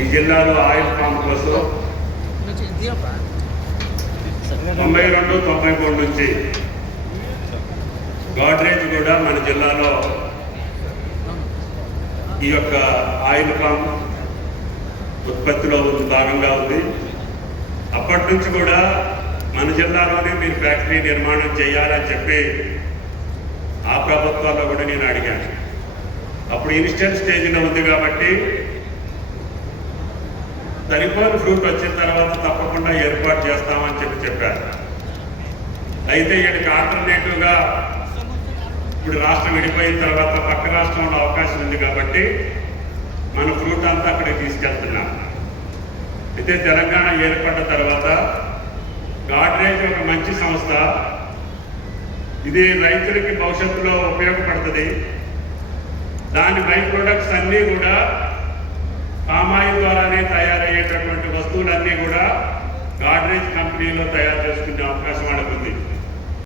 ఈ జిల్లాలో oil form కోసం 92-93 నుంచి గాడ్రేజ్ కూడా మన జిల్లాలో ఈ యొక్క ఆయిల్ ఫామ్ ఉత్పత్తిలో భాగంగా ఉంది. అప్పటి నుంచి కూడా మన జిల్లాలోనే మీరు ఫ్యాక్టరీ నిర్మాణం చేయాలని చెప్పి ఆ ప్రభుత్వాల్లో కూడా నేను అడిగాను. అప్పుడు ఇనిషియల్ స్టేజ్లో ఉంది కాబట్టి సరిపోని ఫ్రూట్ వచ్చిన తర్వాత తప్పకుండా ఏర్పాటు చేస్తామని చెప్పారు. అయితే వీళ్ళకి ఆల్టర్నేటివ్గా ఇప్పుడు రాష్ట్రం విడిపోయిన తర్వాత పక్క రాష్ట్రంలో అవకాశం ఉంది కాబట్టి మన ఫ్రూట్ అంతా అక్కడికి తీసుకెళ్తున్నాం. అయితే తెలంగాణ ఏర్పడ్డ తర్వాత గాడ్రేజ్ ఒక మంచి సంస్థ, ఇది రైతులకి భవిష్యత్తులో ఉపయోగపడుతుంది. దాని బై ప్రొడక్ట్స్ అన్నీ కూడా పామాయిల్ ద్వారానే తయారయ్యేటటువంటి వస్తువులన్నీ కూడా గాడ్రేజ్ కంపెనీలో తయారు చేసుకునే అవకాశం